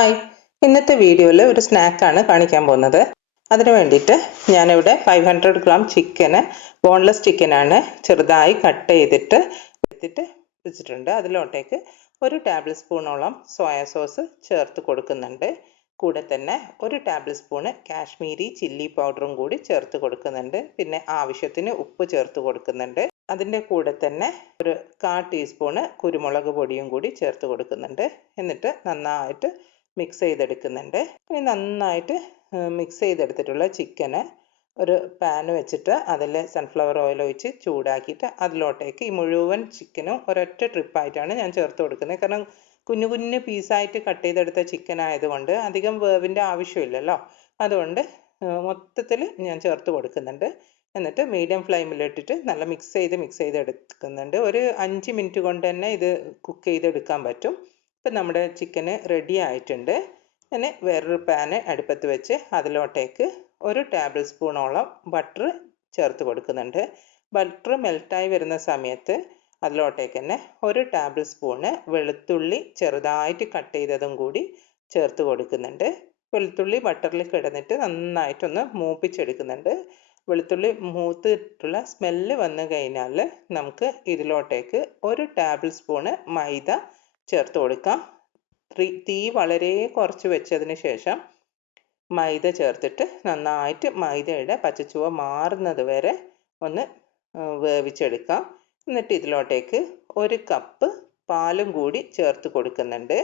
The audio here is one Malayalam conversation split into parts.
ഹായ് ഇന്നത്തെ വീഡിയോയിൽ ഒരു സ്നാക്കാണ് കാണിക്കാൻ പോകുന്നത്. അതിന് വേണ്ടിയിട്ട് ഞാനിവിടെ ഫൈവ് ഹൺഡ്രഡ് ഗ്രാം ചിക്കന് ബോൺലെസ് ചിക്കനാണ് ചെറുതായി കട്ട് ചെയ്തിട്ട് എടുത്തിട്ട് വെച്ചിട്ടുണ്ട്. അതിലോട്ടേക്ക് ഒരു ടേബിൾ സ്പൂണോളം സോയ സോസ് ചേർത്ത് കൊടുക്കുന്നുണ്ട്. കൂടെ തന്നെ ഒരു ടേബിൾ സ്പൂണ് കാശ്മീരി ചില്ലി പൗഡറും കൂടി ചേർത്ത് കൊടുക്കുന്നുണ്ട്. പിന്നെ ആവശ്യത്തിന് ഉപ്പ് ചേർത്ത് കൊടുക്കുന്നുണ്ട്. അതിന്റെ കൂടെ തന്നെ ഒരു കാ ടീസ്പൂണ് കുരുമുളക് പൊടിയും കൂടി ചേർത്ത് കൊടുക്കുന്നുണ്ട്. എന്നിട്ട് നന്നായിട്ട് മിക്സ് ചെയ്തെടുക്കുന്നുണ്ട്. ഇനി നന്നായിട്ട് മിക്സ് ചെയ്തെടുത്തിട്ടുള്ള ചിക്കന് ഒരു പാൻ വെച്ചിട്ട് അതിൽ സൺഫ്ലവർ ഓയിൽ ഒഴിച്ച് ചൂടാക്കിയിട്ട് അതിലോട്ടേക്ക് ഈ മുഴുവൻ ചിക്കനും ഒരൊറ്റ ട്രിപ്പായിട്ടാണ് ഞാൻ ചേർത്ത് കൊടുക്കുന്നത്. കാരണം കുഞ്ഞു കുഞ്ഞു പീസായിട്ട് കട്ട് ചെയ്തെടുത്ത ചിക്കൻ ആയതുകൊണ്ട് അധികം വേവിന്റെ ആവശ്യമില്ലല്ലോ. അതുകൊണ്ട് മൊത്തത്തിൽ ഞാൻ ചേർത്ത് കൊടുക്കുന്നുണ്ട്. എന്നിട്ട് മീഡിയം ഫ്ലെയിമിലിട്ടിട്ട് നല്ല മിക്സ് ചെയ്ത് മിക്സ് ചെയ്ത് എടുക്കുന്നുണ്ട് ഒരു അഞ്ച് മിനിറ്റ് കൊണ്ട് തന്നെ ഇത് കുക്ക് ചെയ്തെടുക്കാൻ പറ്റും. ഇപ്പം നമ്മുടെ ചിക്കന് റെഡി ആയിട്ടുണ്ട്. ഇനി വേറൊരു പാന് അടുപ്പത്ത് വെച്ച് അതിലോട്ടേക്ക് ഒരു ടേബിൾ സ്പൂണോളം ബട്ടർ ചേർത്ത് കൊടുക്കുന്നുണ്ട്. ബട്ടർ മെൽറ്റായി വരുന്ന സമയത്ത് അതിലോട്ടേക്ക് തന്നെ ഒരു ടേബിൾ സ്പൂണ് വെളുത്തുള്ളി ചെറുതായിട്ട് കട്ട് ചെയ്തതും കൂടി ചേർത്ത് കൊടുക്കുന്നുണ്ട്. വെളുത്തുള്ളി ബട്ടറിൽ കിടന്നിട്ട് നന്നായിട്ടൊന്ന് മൂപ്പിച്ചെടുക്കുന്നുണ്ട്. വെളുത്തുള്ളി മൂത്തിട്ടുള്ള സ്മെല്ല് വന്നു കഴിഞ്ഞാൽ നമുക്ക് ഇതിലോട്ടേക്ക് ഒരു ടേബിൾ സ്പൂണ് മൈദ ചേർത്ത് കൊടുക്കാം. തീ വളരെ കുറച്ച് വെച്ചതിന് ശേഷം മൈദ ചേർത്തിട്ട് നന്നായിട്ട് മൈദയുടെ പച്ചച്ചുവ മാറുന്നത് വരെ ഒന്ന് വേവിച്ചെടുക്കാം. എന്നിട്ട് ഇതിലോട്ടേക്ക് ഒരു കപ്പ് പാലും കൂടി ചേർത്ത് കൊടുക്കുന്നുണ്ട്.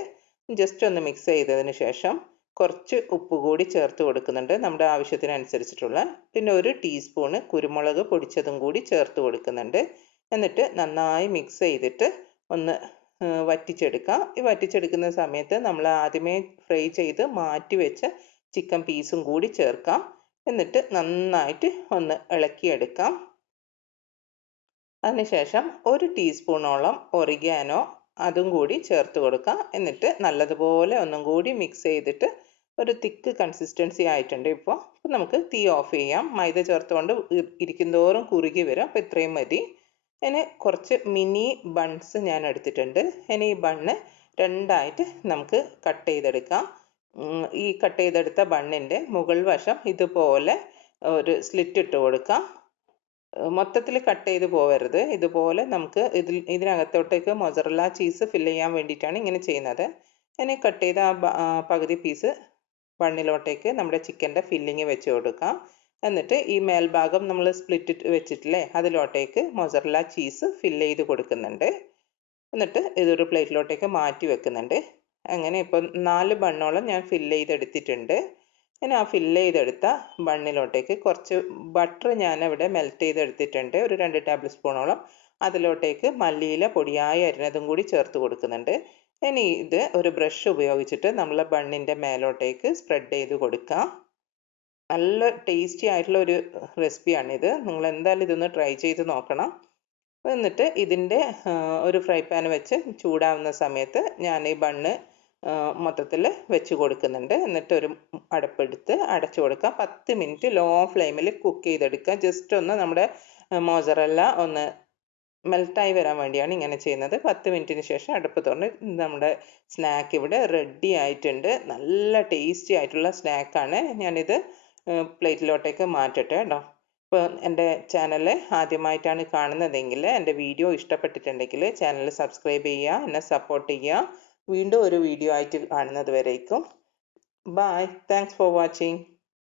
ജസ്റ്റ് ഒന്ന് മിക്സ് ചെയ്തതിന് ശേഷം കുറച്ച് ഉപ്പ് കൂടി ചേർത്ത് കൊടുക്കുന്നുണ്ട് നമ്മുടെ ആവശ്യത്തിനനുസരിച്ചിട്ടുള്ള. പിന്നെ ഒരു ടീസ്പൂണ് കുരുമുളക് പൊടിച്ചതും കൂടി ചേർത്ത് കൊടുക്കുന്നുണ്ട്. എന്നിട്ട് നന്നായി മിക്സ് ചെയ്തിട്ട് ഒന്ന് വറ്റിച്ചെടുക്കാം. ഈ വറ്റിച്ചെടുക്കുന്ന സമയത്ത് നമ്മൾ ആദ്യമേ ഫ്രൈ ചെയ്ത് മാറ്റി വെച്ച ചിക്കൻ പീസും കൂടി ചേർക്കാം. എന്നിട്ട് നന്നായിട്ട് ഒന്ന് ഇളക്കിയെടുക്കാം. അതിനുശേഷം ഒരു ടീസ്പൂണോളം ഒറിഗാനോ അതും കൂടി ചേർത്ത് കൊടുക്കാം. എന്നിട്ട് നല്ലതുപോലെ ഒന്നും കൂടി മിക്സ് ചെയ്തിട്ട് ഒരു തിക്ക് കൺസിസ്റ്റൻസി ആയിട്ടുണ്ട് ഇപ്പോൾ നമുക്ക് തീ ഓഫ് ചെയ്യാം. മൈദ ചേർത്തുകൊണ്ട് ഇരിക്കുന്തോറും കുറുകി വരും. അപ്പോൾ ഇത്രയും മതി. ഇനി കുറച്ച് മിനി ബൺസ് ഞാൻ എടുത്തിട്ടുണ്ട്. ഇനി ഈ ബണ്ണ് രണ്ടായിട്ട് നമുക്ക് കട്ട് ചെയ്തെടുക്കാം. ഈ കട്ട് ചെയ്തെടുത്ത ബണ്ണിന്റെ മുകൾ വശം ഇതുപോലെ ഒരു സ്ലിറ്റ് ഇട്ട് കൊടുക്കാം. മൊത്തത്തിൽ കട്ട് ചെയ്ത് പോകരുത് ഇതുപോലെ നമുക്ക് ഇതിൽ ഇതിനകത്തോട്ടേക്ക് മൊസറല്ല ചീസ് ഫില്ല് ചെയ്യാൻ വേണ്ടിയിട്ടാണ് ഇങ്ങനെ ചെയ്യുന്നത്. ഇനി കട്ട് ചെയ്ത ആ പകുതി പീസ് ബണ്ണിലോട്ടേക്ക് നമ്മുടെ ചിക്കന്റെ ഫില്ലിങ് വെച്ച് കൊടുക്കാം. എന്നിട്ട് ഈ മേൽഭാഗം നമ്മൾ സ്പ്ലിറ്റ് വെച്ചിട്ടില്ലേ അതിലോട്ടേക്ക് മൊസറല്ല ചീസ് ഫില്ല് ചെയ്ത് കൊടുക്കുന്നുണ്ട്. എന്നിട്ട് ഇതൊരു പ്ലേറ്റിലോട്ടേക്ക് മാറ്റി വെക്കുന്നുണ്ട്. അങ്ങനെ ഇപ്പം നാല് ബണ്ണോളം ഞാൻ ഫില്ല് ചെയ്തെടുത്തിട്ടുണ്ട്. ഞാൻ ആ ഫില്ല് ചെയ്തെടുത്ത ബണ്ണിലോട്ടേക്ക് കുറച്ച് ബട്ടർ ഞാൻ അവിടെ മെൽറ്റ് ചെയ്തെടുത്തിട്ടുണ്ട്. ഒരു രണ്ട് ടേബിൾ സ്പൂണോളം അതിലോട്ടേക്ക് മല്ലിയില പൊടിയായി അരിഞ്ഞതും കൂടി ചേർത്ത് കൊടുക്കുന്നുണ്ട്. ഇനി ഇത് ഒരു ബ്രഷ് ഉപയോഗിച്ചിട്ട് നമ്മൾ ബണ്ണിന്റെ മേലോട്ടേക്ക് സ്പ്രെഡ് ചെയ്ത് കൊടുക്കാം. നല്ല ടേസ്റ്റി ആയിട്ടുള്ള ഒരു റെസിപ്പിയാണിത് നിങ്ങൾ എന്തായാലും ഇതൊന്ന് ട്രൈ ചെയ്ത് നോക്കണം. എന്നിട്ട് ഇതിന്റെ ഒരു ഫ്രൈ പാൻ വെച്ച് ചൂടാവുന്ന സമയത്ത് ഞാൻ ഈ ബണ്ണ് മൊത്തത്തിൽ വെച്ച് കൊടുക്കുന്നുണ്ട്. എന്നിട്ട് ഒരു അടപ്പെടുത്ത് അടച്ചു കൊടുക്കുക പത്ത് മിനിറ്റ് ലോ ഫ്ലെയിമിൽ കുക്ക് ചെയ്തെടുക്കുക. ജസ്റ്റ് ഒന്ന് നമ്മുടെ മോസറല്ല ഒന്ന് മെൽട്ടായി വരാൻ വേണ്ടിയാണ് ഇങ്ങനെ ചെയ്യുന്നത്. പത്ത് മിനിറ്റിന് ശേഷം അടുപ്പ് തുറന്ന് നമ്മുടെ സ്നാക്ക് ഇവിടെ റെഡി ആയിട്ടുണ്ട്. നല്ല ടേസ്റ്റി ആയിട്ടുള്ള സ്നാക്കാണ് ഞാനിത് പ്ലേറ്റിലോട്ടേക്ക് മാറ്റട്ടെ കേട്ടോ. ഇപ്പോൾ എന്റെ ചാനൽ ആദ്യമായിട്ടാണ് കാണുന്നതെങ്കിൽ എന്റെ വീഡിയോ ഇഷ്ടപ്പെട്ടിട്ടുണ്ടെങ്കിൽ ചാനൽ സബ്സ്ക്രൈബ് ചെയ്യുക എന്നെ സപ്പോർട്ട് ചെയ്യുക. വീണ്ടും ഒരു വീഡിയോ ആയിട്ട് കാണുന്നത് വരേക്കും. Bye thanks for watching.